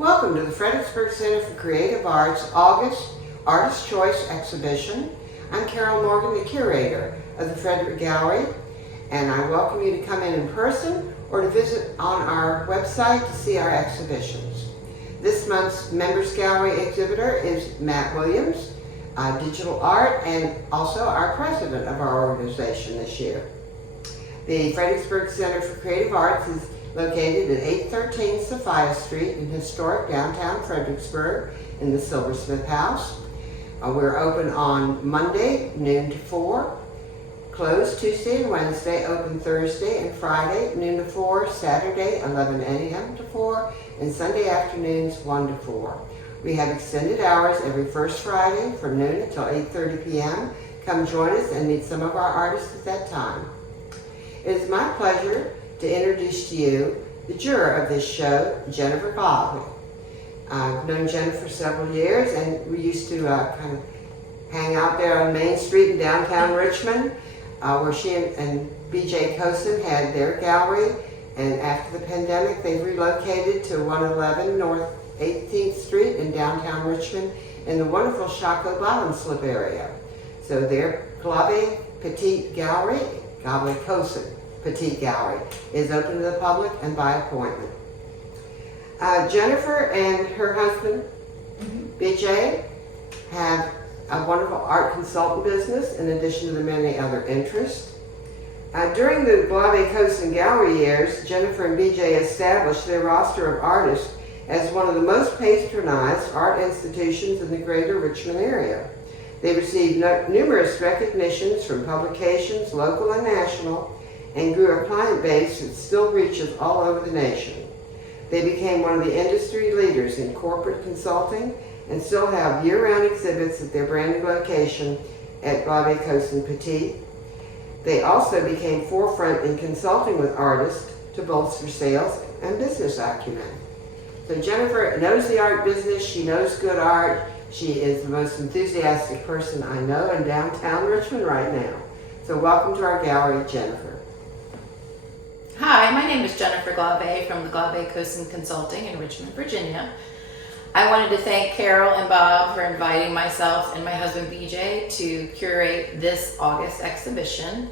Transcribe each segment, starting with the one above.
Welcome to the Fredericksburg Center for Creative Arts August Artist Choice Exhibition. I'm Carol Morgan, the curator of the Frederick Gallery, and I welcome you to come in person or to visit on our website to see our exhibitions. This month's Members Gallery exhibitor is Matt Williams, digital art, and also our president of our organization this year. The Fredericksburg Center for Creative Arts is located at 813 Sophia Street in historic downtown Fredericksburg in the Silversmith House. We're open on Monday, noon to 4, closed Tuesday and Wednesday, open Thursday and Friday, noon to 4, Saturday, 11 a.m. to 4, and Sunday afternoons, 1 to 4. We have extended hours every first Friday from noon until 8:30 p.m. Come join us and meet some of our artists at that time. It is my pleasure to introduce to you the juror of this show, Jennifer Bob. I've known Jennifer several years, and we used to kind of hang out there on Main Street in downtown Richmond, where she and B.J. Cosin had their gallery, and after the pandemic they relocated to 111 North 18th Street in downtown Richmond in the wonderful Chaco Bottom Slip area. So their Glave Petite Gallery, Glave Cosin Petite Gallery, is open to the public and by appointment. Jennifer and her husband, BJ, have a wonderful art consultant business in addition to the many other interests. During the Glave Cosin Gallery years, Jennifer and BJ established their roster of artists as one of the most patronized art institutions in the greater Richmond area. They received numerous recognitions from publications, local and national, and grew a client base that still reaches all over the nation. They became one of the industry leaders in corporate consulting and still have year-round exhibits at their brand new location at Glave Cosin Petite. They also became forefront in consulting with artists to bolster sales and business acumen. So Jennifer knows the art business, she knows good art, she is the most enthusiastic person I know in downtown Richmond right now. So welcome to our gallery, Jennifer. Hi, my name is Jennifer Glave from the Glave Cosin Consulting in Richmond, Virginia. I wanted to thank Carol and Bob for inviting myself and my husband BJ to curate this August exhibition.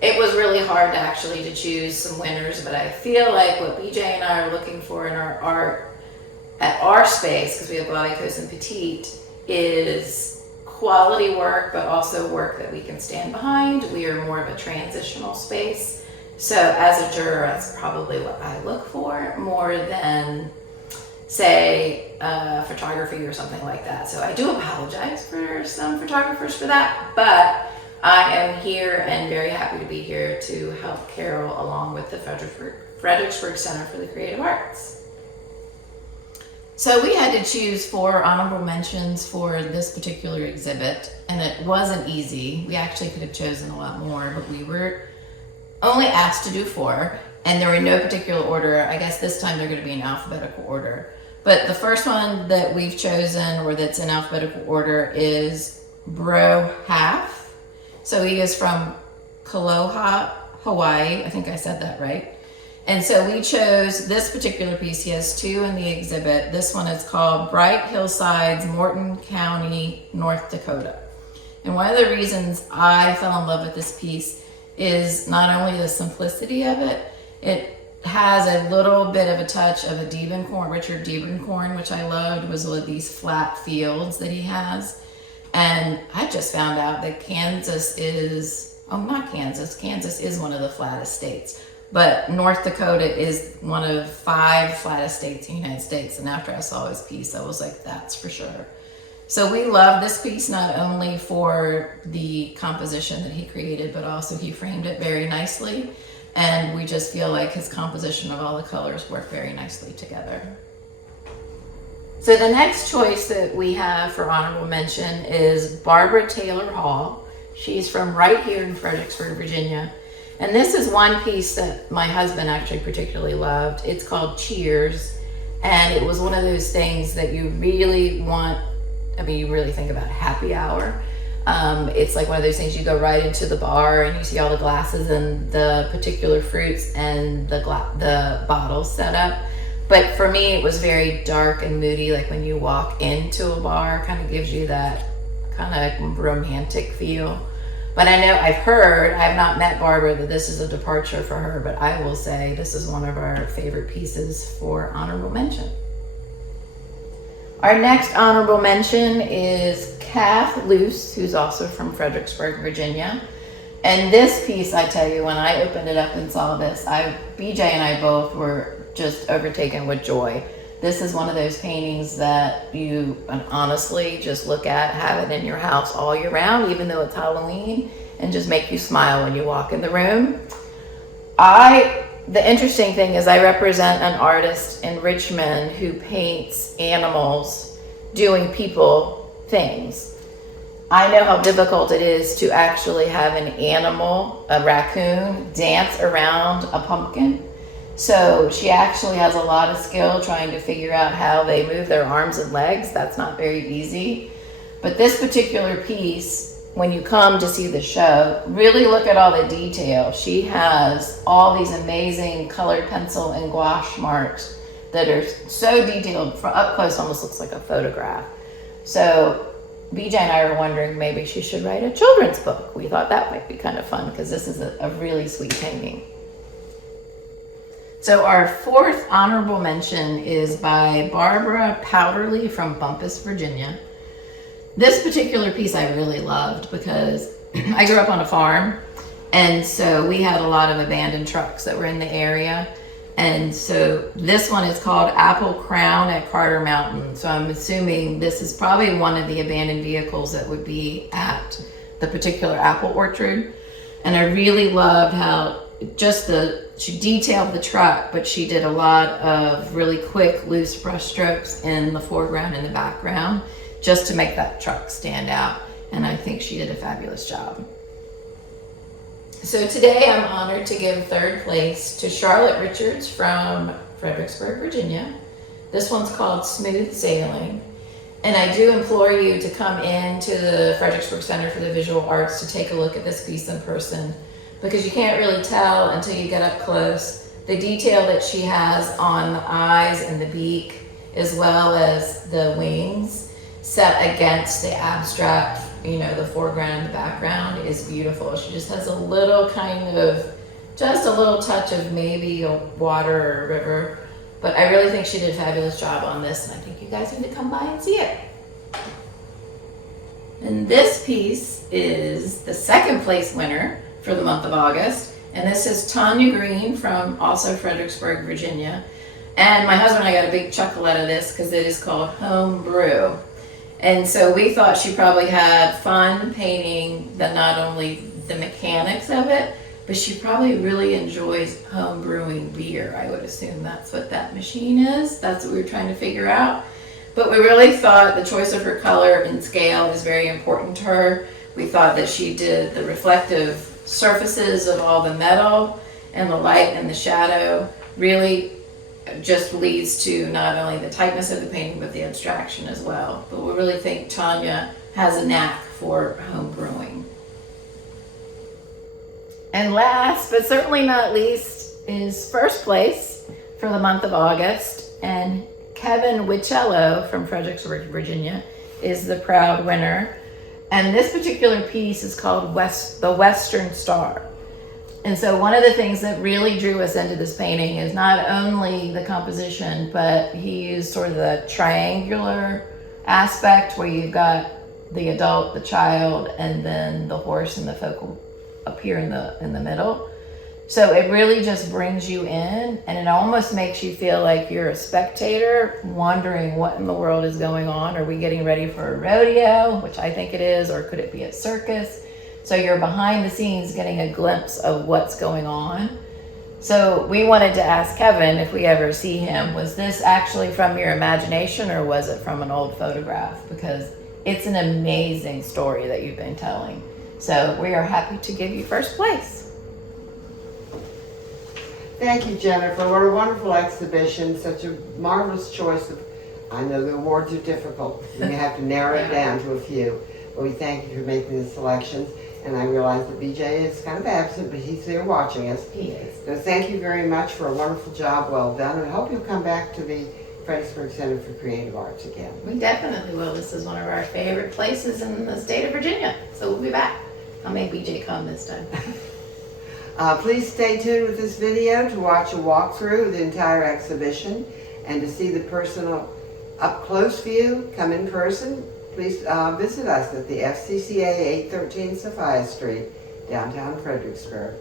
It was really hard to choose some winners, but I feel like what BJ and I are looking for in our art at our space, because we have Glave Cosin Petite, is quality work, but also work that we can stand behind. We are more of a transitional space. So as a juror, that's probably what I look for more than, say, photography or something like that. So I do apologize for some photographers for that, but I am here and very happy to be here to help Carol along with the Fredericksburg Center for the Creative Arts. So we had to choose 4 honorable mentions for this particular exhibit, and it wasn't easy. We actually could have chosen a lot more, but we were only asked to do 4, and there were no particular order. I guess this time they're going to be in alphabetical order. But the first one that we've chosen, or that's in alphabetical order, is Bro Half. So he is from Kaloha, Hawaii. I think I said that right. And so we chose this particular piece. He has 2 in the exhibit. This one is called Bright Hillsides, Morton County, North Dakota. And one of the reasons I fell in love with this piece is not only the simplicity of it, it has a little bit of a touch of a Diebenkorn, Richard Diebenkorn, which I loved, was with these flat fields that he has. And I just found out that Kansas is one of the flattest states, but North Dakota is one of 5 flattest states in the United States. And after I saw his piece, I was like, that's for sure. So we love this piece not only for the composition that he created, but also he framed it very nicely. And we just feel like his composition of all the colors work very nicely together. So the next choice that we have for honorable mention is Barbara Taylor Hall. She's from right here in Fredericksburg, Virginia. And this is one piece that my husband actually particularly loved. It's called Cheers. And it was one of those things that you really you really think about happy hour. It's like one of those things you go right into the bar and you see all the glasses and the particular fruits and the bottles set up. But for me, it was very dark and moody, like when you walk into a bar, kind of gives you that kind of romantic feel. But I know I've heard, I have not met Barbara, that this is a departure for her, but I will say this is one of our favorite pieces for honorable mention. Our next honorable mention is Kath Luce, who's also from Fredericksburg, Virginia. And this piece, I tell you, when I opened it up and saw this, BJ and I both were just overtaken with joy. This is one of those paintings that you honestly just look at, have it in your house all year round, even though it's Halloween, and just make you smile when you walk in the room. The interesting thing is I represent an artist in Richmond who paints animals doing people things. I know how difficult it is to actually have an animal, a raccoon, dance around a pumpkin. So she actually has a lot of skill trying to figure out how they move their arms and legs. That's not very easy. But this particular piece, when you come to see the show, really look at all the detail. She has all these amazing colored pencil and gouache marks that are so detailed. From up close, almost looks like a photograph. So BJ and I were wondering maybe she should write a children's book. We thought that might be kind of fun because this is a really sweet painting. So our fourth honorable mention is by Barbara Powderly from Bumpus, Virginia. This particular piece I really loved because I grew up on a farm, and so we had a lot of abandoned trucks that were in the area. And so this one is called Apple Crown at Carter Mountain. So I'm assuming this is probably one of the abandoned vehicles that would be at the particular apple orchard. And I really loved how she detailed the truck, but she did a lot of really quick, loose brush strokes in the foreground and the background just to make that truck stand out. And I think she did a fabulous job. So today I'm honored to give third place to Charlotte Richards from Fredericksburg, Virginia. This one's called Smooth Sailing. And I do implore you to come into the Fredericksburg Center for the Visual Arts to take a look at this piece in person, because you can't really tell until you get up close the detail that she has on the eyes and the beak, as well as the wings set against the abstract, the foreground and the background is beautiful. She just has a little touch of maybe a water or a river, but I really think she did a fabulous job on this, and I think you guys need to come by and see it. And this piece is the second place winner for the month of August, and this is Tanya Green from also Fredericksburg, Virginia. And my husband and I got a big chuckle out of this because it is called Home Brew. And so we thought she probably had fun painting not only the mechanics of it, but she probably really enjoys home brewing beer. I would assume that's what that machine is. That's what we were trying to figure out. But we really thought the choice of her color and scale is very important to her. We thought that she did the reflective surfaces of all the metal and the light and the shadow really just leads to not only the tightness of the painting, but the abstraction as well. But we really think Tanya has a knack for home brewing. And last, but certainly not least, is first place for the month of August. And Kevin Wichello from Fredericksburg, Virginia, is the proud winner. And this particular piece is called The Western Star. And so one of the things that really drew us into this painting is not only the composition, but he used sort of the triangular aspect where you've got the adult, the child, and then the horse and the folk up here in the middle. So it really just brings you in, and it almost makes you feel like you're a spectator wondering what in the world is going on. Are we getting ready for a rodeo, which I think it is, or could it be a circus? So you're behind the scenes getting a glimpse of what's going on. So we wanted to ask Kevin, if we ever see him, was this actually from your imagination or was it from an old photograph? Because it's an amazing story that you've been telling. So we are happy to give you first place. Thank you, Jennifer. What a wonderful exhibition. Such a marvelous choice of, I know the awards are difficult. You have to narrow it down to a few. But we thank you for making the selections. And I realize that BJ is kind of absent, but he's there watching us. He is. So thank you very much for a wonderful job, well done, and I hope you'll come back to the Fredericksburg Center for Creative Arts again. We definitely will. This is one of our favorite places in the state of Virginia. So we'll be back. I'll make BJ come this time. Please stay tuned with this video to watch a walkthrough of the entire exhibition and to see the personal up-close view. Come in person. Please visit us at the Fcca 813 Sophia Street, downtown Fredericksburg.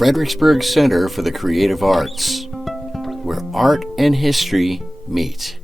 Fredericksburg Center for the Creative Arts, where art and history meet.